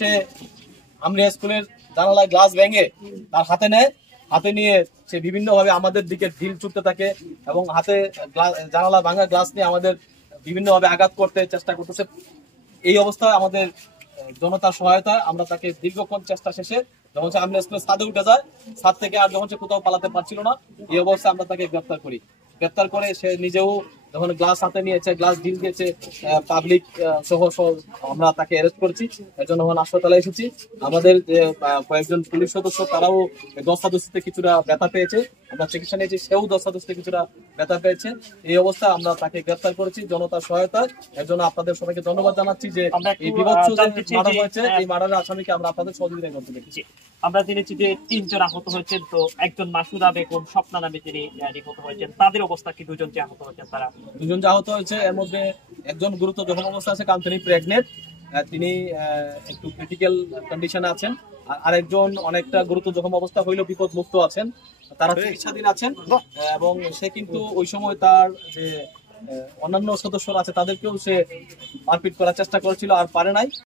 সে আমরা স্কুলের জানালায় গ্লাস ভেঙে তার হাতে নেয়, হাতে নিয়ে সে বিভিন্ন ভাবে আমাদের দিকে ঢিল ছুটতে থাকে এবং হাতে জানালা ভাঙা গ্লাস নিয়ে আমাদের বিভিন্ন ভাবে আঘাত করতে চেষ্টা করতেছে। এই অবস্থায় আমাদের জনতার সহায়তায় আমরা তাকে দীর্ঘক্ষণ চেষ্টা শেষে যখন সে আমরা স্কুলের ছাদে উঠে যায়, ছাদ থেকে আর যখন সে কোথাও পালাতে পারছিল না, এই অবস্থায় আমরা তাকে গ্রেপ্তার করি। গ্রেপ্তার করে সে নিজেও যখন গ্লাস হাতে নিয়েছে, গ্লাস ঢিল দিয়েছে, পাবলিক সহ আমরা তাকে অ্যারেস্ট করেছি। এর জন্য হাসপাতালে এসেছি। আমাদের কয়েকজন পুলিশ সদস্য তারাও দস্তাদস্তিতে কিছুটা ব্যথা পেয়েছে, আমরা চিকিৎসা নিয়েছি, সেও দস্তাদস্তিতে কিছুটা ব্যথা পেয়েছে। এই অবস্থায় আমরা তাকে গ্রেপ্তার করেছি জনতার সহায়তায়। এর জন্য আপনাদের সবাইকে ধন্যবাদ জানাচ্ছি যে এই বিভৎস যে মার্ডার হয়েছে, এই মার্ডারের আসামিকে আমরা আপনাদের সহযোগিতা করতে পেরেছি। আমরা জেনেছি যে 3 জন আহত হয়েছেন, তো একজন মাসুদা বেগম স্বপ্না নামে যিনি নিহত হয়েছেন, তাদের অবস্থা কি? 2 জন যে আহত হয়েছেন তারা? 2 জন যে আহত হয়েছে এর মধ্যে একজন গুরুতর জখম অবস্থা আছে, কারণ তিনি প্রেগনেন্ট, তিনি একটু ক্রিটিক্যাল কন্ডিশনে আছেন। আর আরেকজন অনেকটা গুরুতর জখম অবস্থা হইলেও বিপদ মুক্ত আছেন, তারা চিকিৎসাধীন আছেন। এবং সে কিন্তু ওই সময় তার যে অন্যান্য সদস্যরা আছে তাদেরকেও সে মারপিট করার চেষ্টা করেছিল, আর পারে নাই।